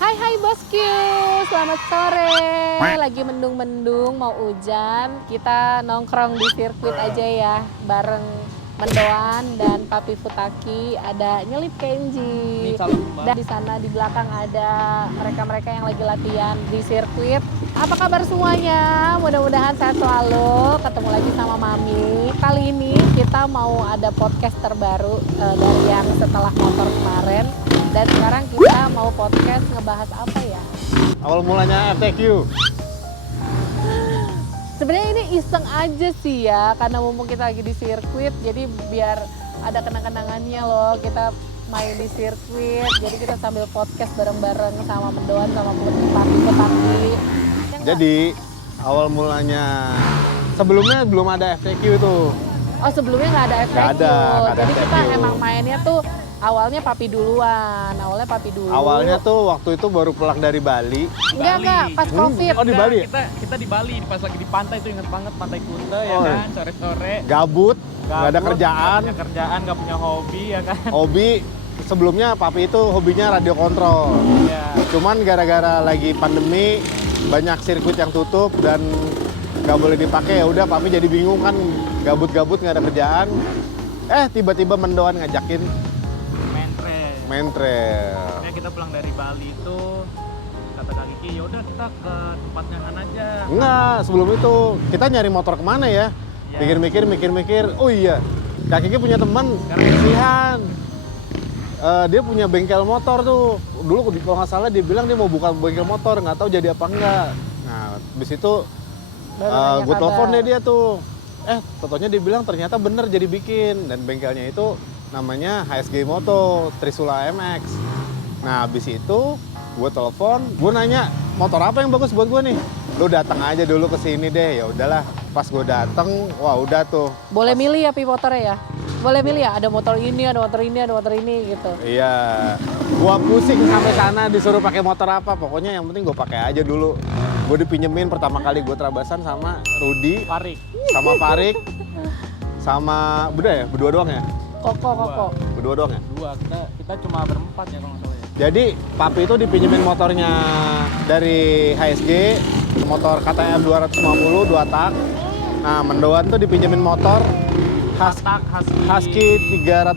Hai bosku, selamat sore. Lagi mendung-mendung, mau hujan. Kita nongkrong di sirkuit aja ya, bareng Mendoan dan Papi Futaki. Ada Nyelip Kenji. Dan di sana di belakang ada mereka-mereka yang lagi latihan di sirkuit. Apa kabar semuanya? Mudah-mudahan sehat selalu. Ketemu lagi sama Mami. Kali ini kita mau ada podcast terbaru dari yang setelah motor kemarin. Dan sekarang kita mau podcast ngebahas apa ya? Awal mulanya FTQ. Sebenarnya ini iseng aja sih ya, karena mumpung kita lagi di sirkuit, jadi biar ada kenang-kenangannya loh, kita main di sirkuit, jadi kita sambil podcast bareng-bareng sama Mendoan sama Papi. Jadi awal mulanya sebelumnya belum ada FTQ itu. Oh sebelumnya nggak ada FTQ. Nggak ada jadi FTQ. kita emang mainnya tuh awalnya Papi duluan, Awalnya tuh waktu itu baru pulang dari Bali. Enggak, pas Covid. Oh di Bali? Kita di Bali, pas lagi di pantai tuh inget banget Pantai Kuta ya Oh, kan, sore-sore. Gabut, nggak ada kerjaan. Nggak punya kerjaan, nggak punya hobi ya kan. Hobi sebelumnya Papi itu hobinya radio kontrol. Iya. Cuman gara-gara lagi pandemi banyak sirkuit yang tutup dan nggak boleh dipakai, ya udah Papi jadi bingung kan, gabut-gabut nggak ada kerjaan. Tiba-tiba Mendoan ngajakin main trail. Makanya kita pulang dari Bali itu kata Kak Kiki, ya udah kita ke tempatnya Han aja. Enggak, sebelum itu kita nyari motor kemana ya? Ya. Mikir-mikir. Oh iya, Kak Kiki punya teman, Sihan. Dia punya bengkel motor tuh. Dulu kalau nggak salah dia bilang dia mau buka bengkel motor, nggak tahu jadi apa enggak. Nah, habis itu gue telepon deh dia tuh. Totonya dia bilang ternyata bener jadi bikin, dan bengkelnya itu namanya HSG Moto Trisula MX. Nah habis itu gue telepon, gue nanya motor apa yang bagus buat gue nih. Lu datang aja dulu ke sini deh. Ya udahlah, pas gue dateng, wah udah tuh. Boleh milih ya Pi motornya ya? Boleh milih ya? Ada motor ini, ada motor ini, ada motor ini gitu. Iya, gue pusing sampai sana disuruh pakai motor apa. Pokoknya yang penting gue pakai aja dulu. Gue dipinjemin pertama kali gue terabasan sama Rudi, sama Farik, sama berdua doang ya? Koko. Berdua doang ya? Dua, kita cuma berempat ya kalau nggak salah ya. Jadi Papi itu dipinjemin motornya dari HSG, motor KTM 250 2 tak. Nah Mendoan tuh dipinjemin motor Husky 350,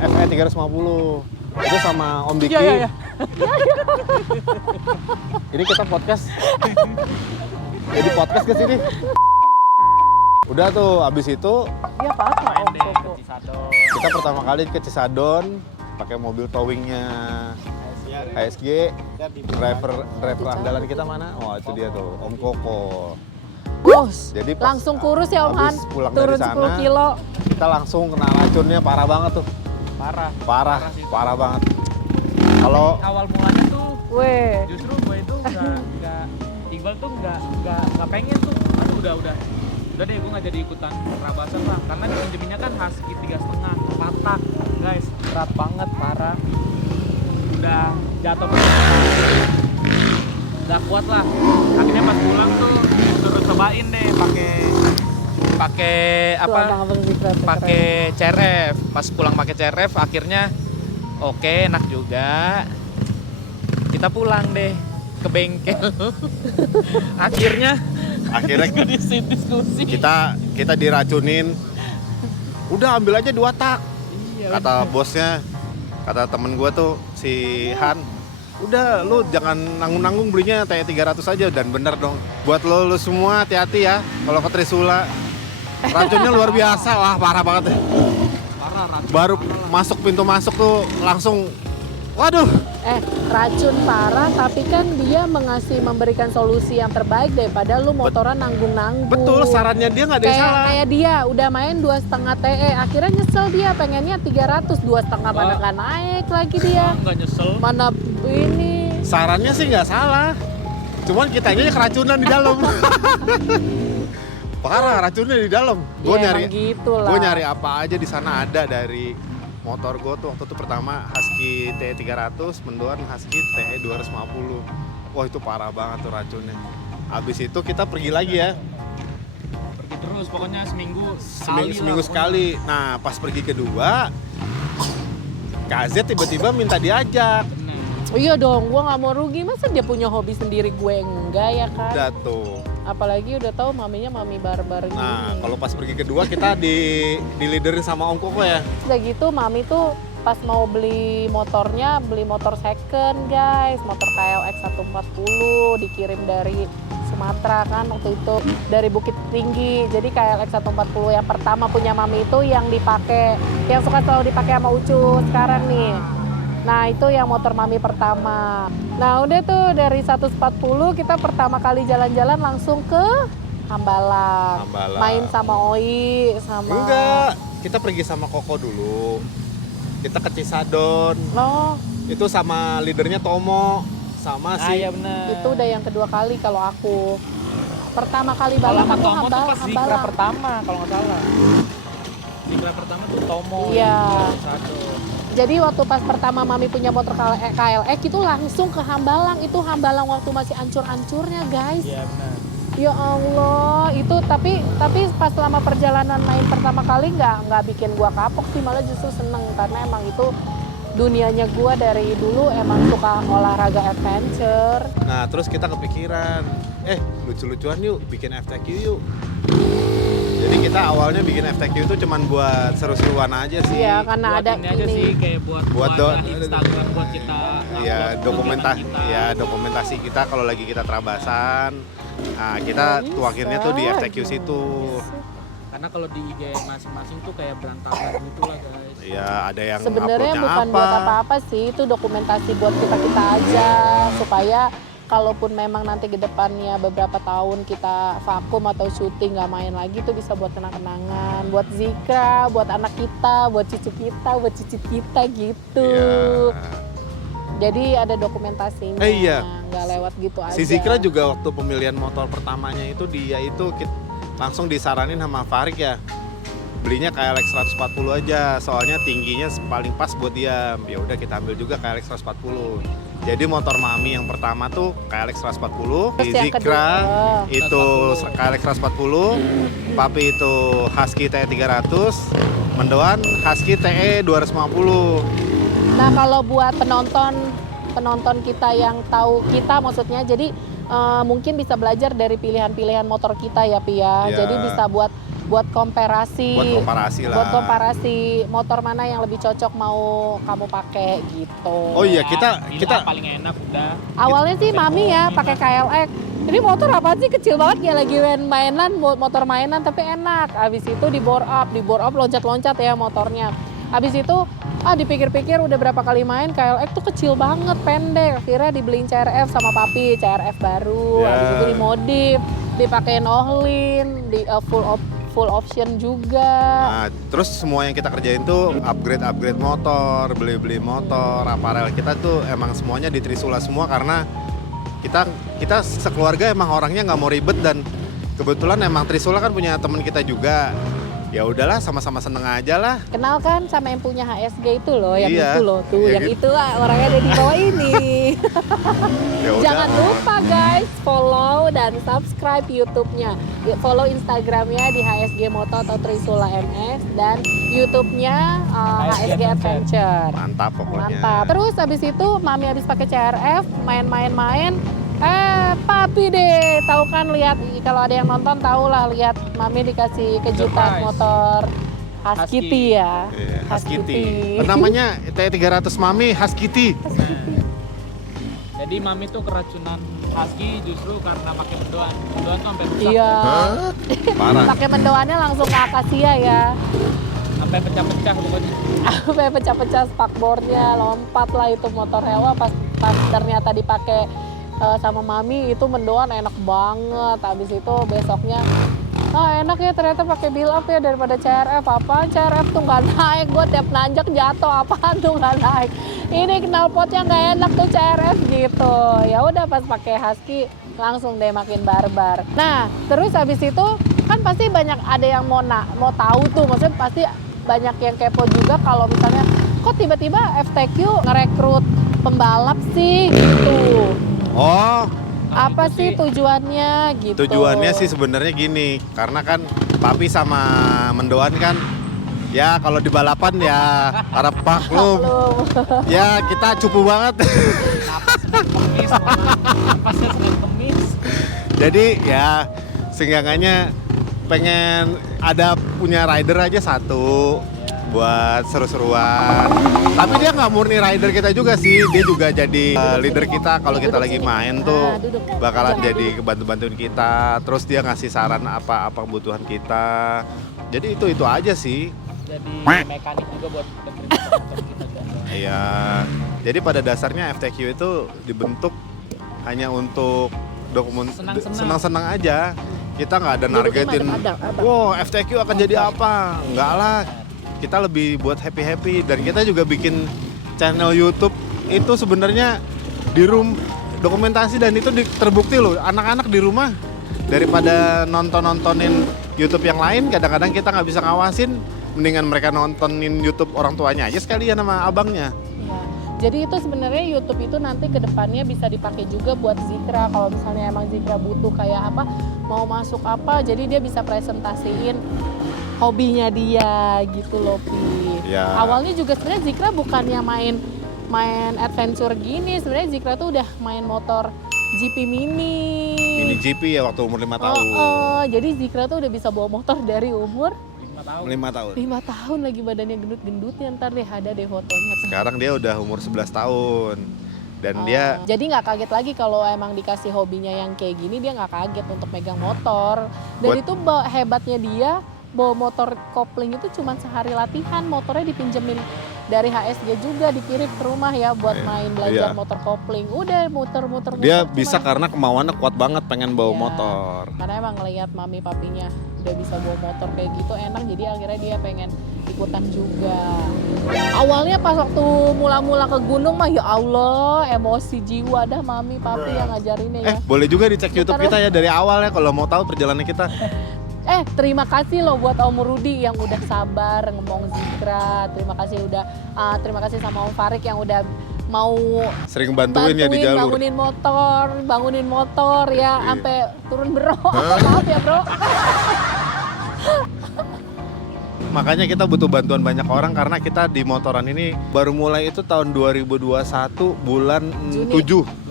FE 350. Itu sama Om Diki. Iya. Ini kita podcast. Jadi podcast ke sini. Udah tuh, abis itu Iya apa-apa Main Om deh Koko. ke Cisadon. kita pertama kali ke Cisadon pakai mobil towingnya HSG. Driver andalan kita mana? Wah itu dia tuh, Om Koko. Bos, Jadi pas langsung kurus ya Om Han? habis pulang Turun dari sana, 10 kilo. kita langsung kena racunnya parah banget tuh. Parah banget. Kalau Awal mulanya tuh Weh, justru gue itu nggak Iqbal tuh nggak pengen tuh. Aduh udah deh gue nggak jadi ikutan rabasan lah, karena dipinjeminnya kan Husky 3,5 patak guys, berat banget parah, udah jatuh ke nggak kuat lah. Akhirnya pas pulang tuh suruh cobain deh pakai apa, pakai CRF. Pas pulang pakai CRF akhirnya oke, enak juga. Kita pulang deh ke bengkel. akhirnya diskusi. kita diracunin. Udah ambil aja 2 tak. Iya, Kata bosnya, kata temen gue tuh si Han, udah lu jangan nanggung-nanggung belinya TE 300 aja. Dan bener dong, buat lu semua hati-hati ya kalau ke Trisula. Racunnya luar biasa, wah parah banget ya. Baru masuk pintu masuk tuh langsung, waduh. racun parah, tapi kan dia memberikan solusi yang terbaik daripada lu motoran nanggung-nanggung. Betul, sarannya dia nggak ada yang salah. Kayak dia udah main 2,5 TE, akhirnya nyesel dia, pengennya 300, 2,5 mana nggak naik lagi dia. Nggak nyesel. Mana ini. Sarannya sih nggak salah, cuman kitanya keracunan di dalam. Parah, racunnya di dalam. Gue Ya, nyari, emang gitu lah. gue nyari apa aja di sana ada. Dari motor gue tuh waktu itu pertama Husky TE 300, Mendoan Husky TE 250. Wah itu parah banget tuh racunnya. Habis itu kita pergi lagi ya. Pergi terus pokoknya seminggu Seminggu sekali. Nah pas pergi kedua, KZ tiba-tiba minta diajak. Iya dong, gue nggak mau rugi. Masa dia punya hobi sendiri, gue enggak ya kan? Udah tuh. Apalagi udah tahu maminya mami barbar gini. Nah, kalau pas pergi kedua kita di leaderin sama Om Koko ya. Udah gitu mami tuh pas mau beli motornya, beli motor second guys. Motor KLX 140 dikirim dari Sumatera kan waktu itu. Dari Bukit Tinggi. Jadi KLX 140 yang pertama punya mami itu yang dipakai, yang suka selalu dipakai sama Ucu sekarang nih. Nah itu yang motor mami pertama. Nah udah tuh dari 140 kita pertama kali jalan-jalan langsung ke Hambalang. Main sama Oi, sama... Enggak, kita pergi sama Koko dulu. Kita ke Cisadon. Oh, Itu sama leadernya Tomo. Sama si... Iya bener. itu udah yang kedua kali kalau aku. Pertama kali Kalau balap sama aku Tomo tuh pas Zikra Hambalang. pertama kalau nggak salah. Zikra pertama tuh Tomo. Iya. Satu. Jadi waktu pas pertama mami punya motor KLX itu langsung ke Hambalang. Itu Hambalang waktu masih ancur-ancurnya guys. Iya benar. Ya Allah, itu tapi pas selama perjalanan main pertama kali nggak bikin gua kapok sih, malah justru seneng karena emang itu dunianya gua dari dulu emang suka olahraga adventure. Nah, terus kita kepikiran, lucu-lucuan yuk, bikin FTQ yuk. Jadi kita awalnya bikin FTQ itu cuman buat seru-seruan aja sih. Iya, karena Buat ada ini aja sih kayak buat Instagram buat kita. Ya, kegiatan kita. dokumentasi kita kalau lagi kita terabasan. Nah, kita Bisa, tuakinnya tuh di FTQ situ. Karena kalau di IG masing-masing tuh kayak berantakan gitu lah guys. Ya, ada yang Sebenarnya uploadnya bukan buat apa-apa sih, itu dokumentasi buat kita aja supaya kalaupun memang nanti ke depannya beberapa tahun kita vakum atau syuting nggak main lagi tuh bisa buat kenang-kenangan, buat Zikra, buat anak kita, buat cucu kita, buat cicit kita gitu. Iya. Jadi ada dokumentasinya, Iya. nggak lewat gitu aja. Si Zikra juga waktu pemilihan motor pertamanya itu dia itu langsung disaranin sama Farik ya. Belinya KLX 140 aja, soalnya tingginya paling pas buat dia. Ya udah kita ambil juga KLX 140. Jadi motor mami yang pertama tuh KLX 140, Terus si yang Zikra kedua, itu KLX 140, Papi itu Husky TE 300, Mendoan Husky TE 250. Nah kalau buat penonton kita yang tahu kita maksudnya, jadi mungkin bisa belajar dari pilihan-pilihan motor kita ya Pi ya. Iya. Jadi bisa buat komparasi. Buat komparasi lah. Buat komparasi motor mana yang lebih cocok mau kamu pakai gitu. Oh iya, kita paling enak udah. Awalnya sih mami ya pakai KLX. Ini motor apa sih kecil banget ya, lagi mainan, motor mainan tapi enak. Abis itu di bore up loncat-loncat ya motornya. Abis itu dipikir-pikir udah berapa kali main KLX tuh kecil banget, pendek. Akhirnya dibeliin CRF sama papi, CRF baru. Yeah. Abis itu dimodif, dipakein Ohlin, di full option juga. Nah, terus semua yang kita kerjain tuh upgrade motor, beli motor, aparel kita tuh emang semuanya di Trisula semua karena kita sekeluarga emang orangnya nggak mau ribet dan kebetulan emang Trisula kan punya teman kita juga. Ya udahlah sama-sama seneng aja lah. Kenal kan sama yang punya HSG itu loh, yang Iya. itu loh tuh, Iya yang gitu. itu lah orangnya ada di bawah ini. Ya udah. Jangan lupa guys, follow dan subscribe YouTube-nya. Follow Instagram-nya di HSG Moto atau Trisula MS dan YouTube-nya HSG Adventure. Mantap pokoknya. Mantap. Terus habis itu mami habis pakai CRF, main-main. Papi deh, tahu kan, lihat kalau ada yang nonton tahu lah, lihat mami dikasih kejutan Surprise. motor Husky ya. Iya, Husky. Husky. Namanya TE 300 Mami Husky. Jadi mami tuh keracunan Husky justru karena pakai mendoan. Mendoan tuh sampai rusak. Iya. Parah. Pakai mendoannya langsung ke akasia ya. Sampai pecah-pecah pokoknya. Sampai pecah-pecah spakbornya, lompat lah itu motor hewa pas ternyata dipakai sama mami itu mendoan enak banget. Habis itu besoknya enak ya ternyata pakai build up ya daripada CRF. Apaan CRF tuh nggak naik, gue tiap nanjak jatuh, apaan tuh nggak naik. Ini knalpotnya nggak enak tuh CRF gitu. Ya udah pas pakai Husky langsung deh makin barbar. Nah terus habis itu kan pasti banyak ada yang mau tahu tuh, maksudnya pasti banyak yang kepo juga kalau misalnya kok tiba-tiba FTQ ngerekrut pembalap sih gitu. Oh, Apa itu sih sih tujuannya gitu? tujuannya sih sebenarnya gini, karena kan Papi sama Mendoan kan Ya kalau di balapan ya harap maklum. Ya kita cupu banget. Napasnya sedang kemis. Jadi ya seenggaknya pengen ada punya rider aja satu buat seru-seruan. Tapi dia nggak murni rider kita juga sih, dia juga jadi leader kita kalau kita lagi main tuh bakalan jadi kebantu-bantuin kita. Terus dia ngasih saran apa kebutuhan kita. Jadi itu aja sih. Jadi mekanik juga buat dengerin motor kita juga. Iya. Jadi pada dasarnya FTQ itu dibentuk hanya untuk senang-senang aja. Kita nggak ada nargetin, wow FTQ akan jadi apa? Enggak lah. Kita lebih buat happy-happy dan kita juga bikin channel YouTube itu sebenarnya di room dokumentasi dan itu terbukti loh anak-anak di rumah daripada nontonin YouTube yang lain kadang-kadang kita nggak bisa ngawasin mendingan mereka nontonin YouTube orang tuanya aja sekalian sama abangnya. Iya. Jadi itu sebenarnya YouTube itu nanti ke depannya bisa dipakai juga buat Zikra kalau misalnya emang Zikra butuh kayak apa mau masuk apa jadi dia bisa presentasiin hobinya dia gitu loh Pi. Ya. Awalnya juga sebenarnya Zikra bukannya main adventure gini, sebenarnya Zikra tuh udah main motor GP Mini GP ya waktu umur 5 tahun. Jadi Zikra tuh udah bisa bawa motor dari umur 5 tahun. 5 tahun lagi badannya gendut-gendutnya ntar deh ada deh fotonya. Sekarang dia udah umur 11 tahun. Dan dia jadi nggak kaget lagi kalau emang dikasih hobinya yang kayak gini dia nggak kaget untuk megang motor. Dan itu hebatnya dia bawa motor kopling itu cuma sehari latihan, motornya dipinjemin dari HSG juga dikirim ke rumah ya buat main belajar motor kopling. Udah muter-muter. Dia bisa karena kemauannya kuat banget pengen bawa motor. Karena emang ngelihat mami papinya udah bisa bawa motor kayak gitu enak jadi akhirnya dia pengen ikutan juga. Awalnya pas waktu mula-mula ke gunung mah ya Allah emosi jiwa dah mami papi yang ngajarinnya ya. Boleh juga dicek YouTube kita ya dari awal ya kalau mau tahu perjalanan kita. Terima kasih loh buat Om Rudi yang udah sabar ngomong Zikra. Terima kasih sama Om Farik yang udah mau sering bantuin ya di jalur. Bangunin motor ya sampai turun bro. Maaf ya bro. Makanya kita butuh bantuan banyak orang karena kita di motoran ini baru mulai itu tahun 2021 bulan Juni. 7.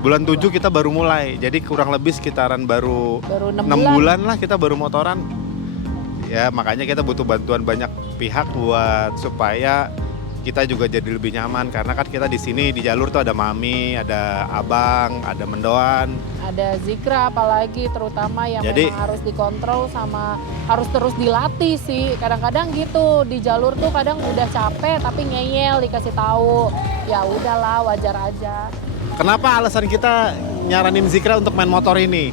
Bulan 7 kita baru mulai, jadi kurang lebih sekitaran baru 6 bulan lah kita baru motoran. Ya makanya kita butuh bantuan banyak pihak buat supaya kita juga jadi lebih nyaman karena kan kita di sini di jalur tuh ada mami, ada abang, ada mendoan, ada Zikra apalagi terutama yang memang harus dikontrol sama harus terus dilatih sih. Kadang-kadang gitu di jalur tuh kadang udah capek tapi ngeyel dikasih tahu. Ya udahlah wajar aja. Kenapa alasan kita nyaranin Zikra untuk main motor ini?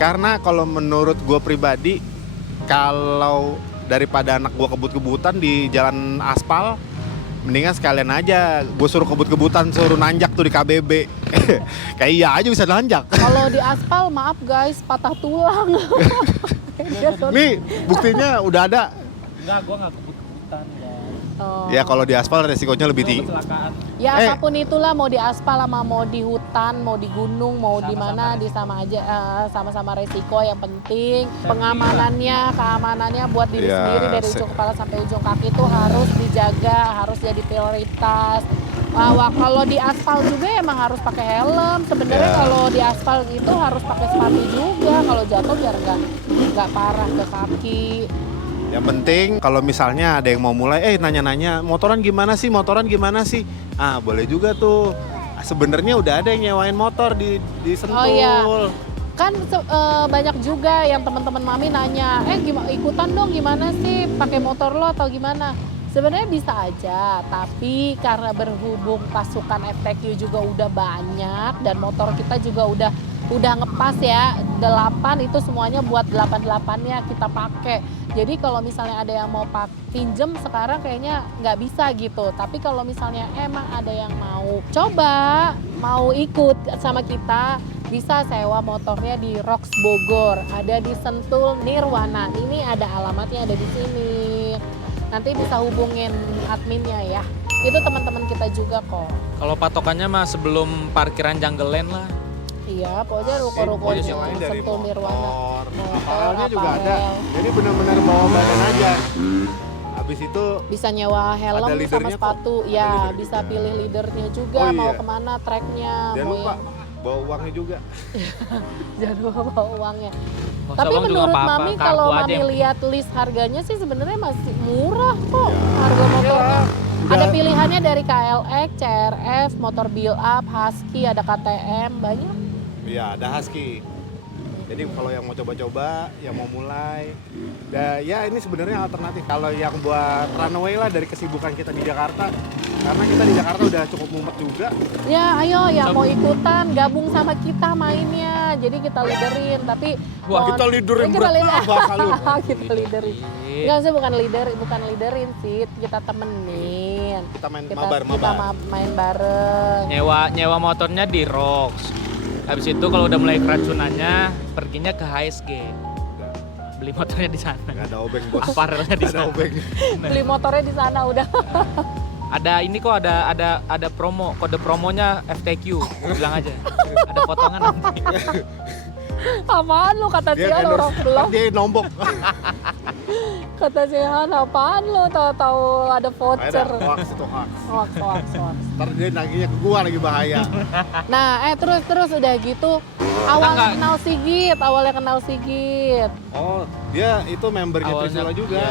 Karena kalau menurut gue pribadi, kalau daripada anak gue kebut-kebutan di jalan aspal, mendingan sekalian aja gue suruh kebut-kebutan, suruh nanjak tuh di KBB. Kayak iya aja bisa nanjak. Kalau di aspal maaf guys, patah tulang. Nih buktinya udah ada. Enggak, gue nggak kebut-kebutan ya. Ya kalau di aspal resikonya lebih tinggi. Ya apapun itulah mau di aspal sama mau di hutan, mau di gunung, mau di mana di sama aja sama-sama resiko. Yang penting keamanannya buat diri sendiri dari ujung kepala sampai ujung kaki itu harus dijaga, harus jadi prioritas. Kalau di aspal juga emang harus pakai helm. Sebenarnya kalau di aspal itu harus pakai sepatu juga kalau jatuh biar nggak parah ke kaki. Yang penting kalau misalnya ada yang mau mulai, nanya-nanya motoran gimana sih? Boleh juga tuh. Sebenarnya udah ada yang nyewain motor di Sentul. Oh iya. Kan banyak juga yang teman-teman mami nanya, ikutan dong gimana sih? Pakai motor lo atau gimana? Sebenarnya bisa aja, tapi karena berhubung pasukan FTQ juga udah banyak dan motor kita juga udah ngepas ya 8 itu semuanya buat 88-nya kita pakai. Jadi kalau misalnya ada yang mau pinjem sekarang kayaknya nggak bisa gitu. Tapi kalau misalnya emang ada yang mau coba, mau ikut sama kita, bisa sewa motornya di Rocks Bogor. Ada di Sentul Nirwana. Ini ada alamatnya ada di sini. Nanti bisa hubungin adminnya ya. Itu teman-teman kita juga kok. Kalau patokannya mah sebelum parkiran Jungle Land lah. Iya, pokoknya ruko-ruko Sentul Nirwana. Apalnya juga ada. Jadi benar-benar bawa badan aja. Habis itu Bisa nyewa helm Ada sama leadernya kok. sepatu. Ada Ya, leader bisa juga. pilih leadernya juga Oh, mau iya. kemana tracknya, jangan mau lupa bawa uangnya juga. jangan lupa bawa uangnya. Nggak usah Tapi uang juga menurut nggak apa-apa, Mami kartu kalau aja Mami yang lihat list harganya sih sebenarnya masih murah kok Ya. harga motornya. Udah. Ada pilihannya dari KLX, CRF, motor build up, Husky, ada KTM, banyak. Iya, ada Husky. Jadi kalau yang mau coba-coba, yang mau mulai, ya ini sebenarnya alternatif. Kalau yang buat runaway lah dari kesibukan kita di Jakarta, karena kita di Jakarta udah cukup mumet juga. Ya ayo yang mau ikutan gabung sama kita mainnya. Jadi kita leaderin tapi Wah, kita leaderin kita berat leader- bahasa lu. kita leaderin. Iya. Enggak sih bukan leaderin sih, kita temenin. Kita main Kita mabar-mabar. main bareng. Nyewa motornya di Rocks. Habis itu kalau udah mulai keracunannya, perginya ke HSG. Beli motornya di sana. Nggak ada obeng bos. Aparelnya di Nggak ada sana. obeng. Beli motornya di sana udah. Ada ini kok ada promo, kode promonya FTQ. Bilang aja. Ada potongan nanti. Apaan lu kata Dia Cihan orang endorse, belum? dia nombok. Kata Cihan apaan lu tahu-tahu ada voucher. Ada hoax itu hoax. Hoax. Ntar dia nagihnya ke gua lagi bahaya. Nah, terus udah gitu awal Enggak. awalnya kenal Sigit. Oh, dia itu membernya Trisula juga.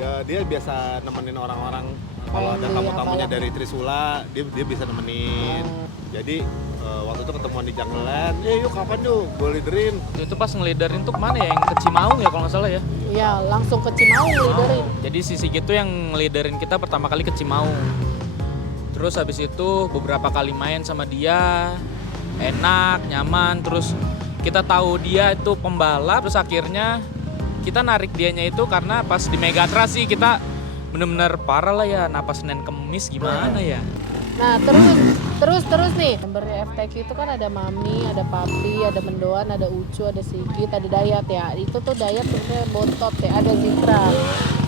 Iya. Dia biasa nemenin orang-orang kalau ada Iya, tamu-tamunya kalau- dari Trisula, dia bisa nemenin. Jadi waktu itu ketemuan di Jungleland, yuk kapan yuk, gue leaderin. Itu pas ngeliderin tuh kemana ya? Yang ke Cimaung ya kalau nggak salah ya. Iya, langsung ke Cimaung leaderin. Jadi si Sigit tuh yang ngeliderin kita pertama kali ke Cimaung. Terus habis itu beberapa kali main sama dia, enak, nyaman. Terus kita tahu dia itu pembalap. Terus akhirnya kita narik dianya itu karena pas di Megatra sih kita bener-bener parah lah ya. Napas Senin Kemis gimana ya? Nah, terus nih. Membernya FTQ itu kan ada Mami, ada Papi, ada Mendoan, ada Ucu, ada Sigit, ada Dayat ya. Itu tuh Dayat sebenarnya bontot ya, ada Zikra.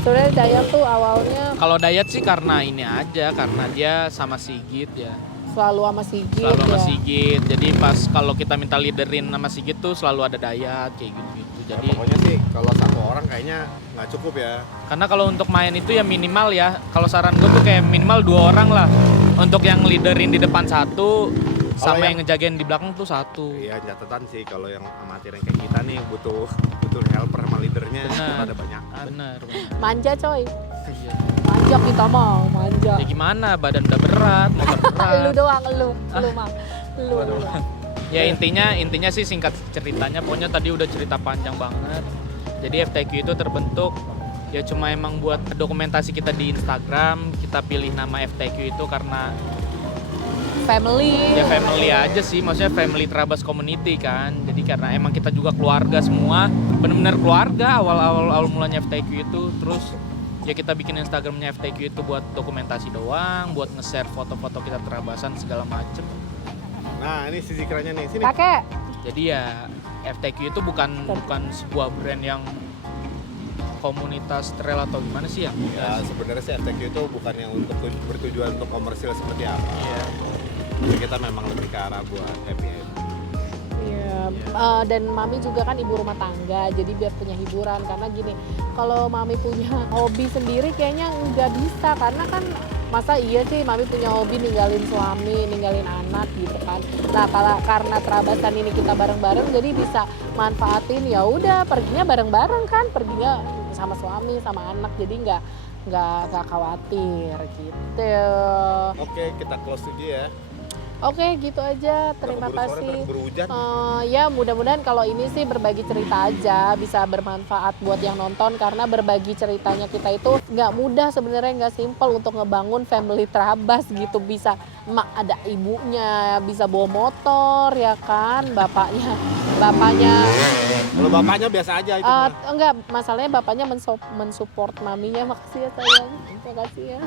Sebenarnya Dayat tuh awalnya Kalau Dayat sih karena ini aja, karena dia sama Sigit ya. selalu sama Sigit Selalu sama ya. Sigit. Jadi pas kalau kita minta leaderin sama Sigit tuh selalu ada Dayat kayak gitu-gitu. Jadi Pokoknya sih kalau satu orang kayaknya nggak cukup ya. karena kalau untuk main itu ya minimal ya. Kalau saran gue tuh kayak minimal 2 orang lah. Untuk yang leaderin di depan satu, sama yang ngejagain di belakang tuh satu. Iya, catatan sih kalau yang amatir yang kayak kita nih butuh helper sama leadernya Benar. ada banyak. Bener. Manja coy. Iya. Manja kita mau, manja. Ya gimana? Badan udah berat, motor Lu berat. doang, lu mah. Lu. Ya intinya sih singkat ceritanya, pokoknya tadi udah cerita panjang banget. Jadi FTQ itu terbentuk ya cuma emang buat dokumentasi kita di Instagram. Kita pilih nama FTQ itu karena Family. ya family aja sih, maksudnya family Trabas Community kan. Jadi karena emang kita juga keluarga semua, bener-bener keluarga awal mulanya FTQ itu. Terus ya kita bikin Instagramnya FTQ itu buat dokumentasi doang, buat nge-share foto-foto kita Trabasan segala macem. Nah, ini sisi kerennya nih. Sini. Kakek. Jadi ya FTQ itu bukan sebuah brand yang komunitas trail atau gimana sih ya? Ya, sebenarnya sih FTQ itu bukan yang untuk bertujuan untuk komersil seperti apa. Iya. Tapi kita memang lebih ke arah buat happy. Iya, dan Mami juga kan ibu rumah tangga, jadi biar punya hiburan. Karena gini, kalau Mami punya hobi sendiri kayaknya nggak bisa, karena kan masa iya sih Mami punya hobi ninggalin suami, ninggalin anak gitu kan. Nah kalau karena Trabasan ini kita bareng-bareng, jadi bisa manfaatin ya udah perginya bareng-bareng kan, perginya sama suami, sama anak, jadi nggak khawatir gitu. Oke, kita close aja ya. Oke, gitu aja. Terima Keburu sore kasih. ntar keburu hujan. Ya mudah-mudahan kalau ini sih berbagi cerita aja bisa bermanfaat buat yang nonton, karena berbagi ceritanya kita itu nggak mudah sebenarnya, nggak simpel untuk ngebangun family Trabas gitu. Bisa emak ada ibunya, bisa bawa motor ya kan, bapaknya Kalau bapaknya biasa aja itu. mah. enggak, masalahnya bapaknya mensupport maminya. Makasih ya sayang, makasih ya.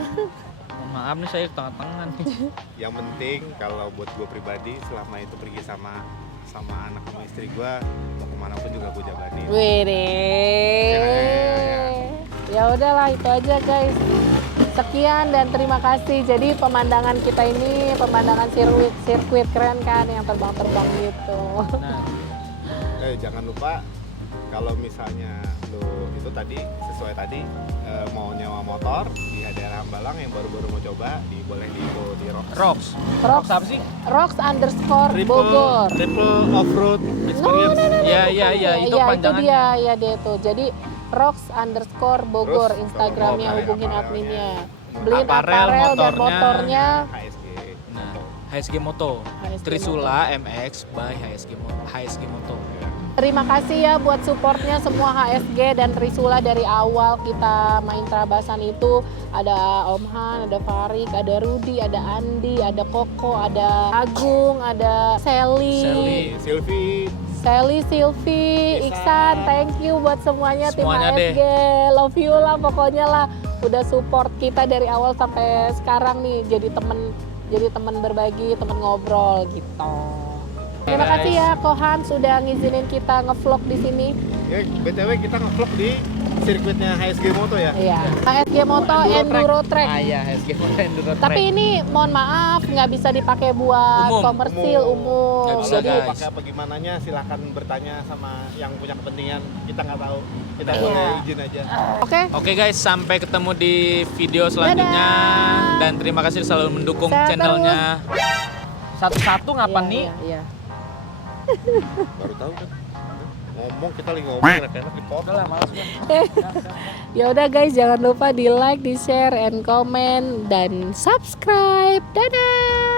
Maaf nih saya tengah-tengah nih. Yang penting kalau buat gue pribadi selama itu pergi sama anak sama istri gue, mau kemana pun juga gue jabanin. Wede. Ya udahlah itu aja guys. Sekian dan terima kasih. Jadi pemandangan kita ini pemandangan sirkuit keren kan yang terbang-terbang gitu. Nah, Jangan lupa kalau misalnya lo itu tadi sesuai tadi mau nyewa motor di daerah Hambalang yang baru-baru mau coba boleh di Rocks. Rocks. Apa sih? Rocks_Bogor. triple off-road experience. Iya, itu Iya, itu panjangannya. dia ya dia tuh. Jadi Rocks_Bogor Terus, Instagramnya, kalau mau hubungin kayak adminnya. aparelnya, Beliin Aparel, aparel dan motornya. motornya. HSG. Nah, HSG Moto. HSG Trisula MX by HSG Moto. Terima kasih ya buat supportnya semua HSG dan Trisula dari awal kita main Trabasan itu. Ada Om Han, ada Farik, ada Rudi, ada Andi, ada Koko, ada Agung, ada Sally, Sylvie, Iksan, thank you buat semuanya tim Semuanya deh. HSG. Love you lah pokoknya lah. Udah support kita dari awal sampai sekarang nih jadi temen berbagi, temen ngobrol gitu. Terima Guys. kasih ya Kohan sudah ngizinin kita ngevlog di sini. Ya, BTW kita nge-vlog di sirkuitnya HSG Moto ya. Iya. HSG Moto Enduro Track. Ah iya, HSG Moto Enduro Track. Tapi ini mohon maaf nggak bisa dipakai buat Umum. komersil umum. Nggak bisa, Jadi guys. Pakai apa gimananya silahkan bertanya sama yang punya kepentingan. Kita nggak tahu. Kita Iya. boleh izin aja. oke. Oke guys, sampai ketemu di video selanjutnya. Dadah. Dan terima kasih selalu mendukung Sehat channelnya. Satu-satu ngapain Iya, nih? Iya. Baru tahu kan. Ngomong kita lagi ngomong enak-enak dipotong. Udah lah, males gue. Ya udah guys, jangan lupa di like, di share, and comment dan subscribe. Dadah.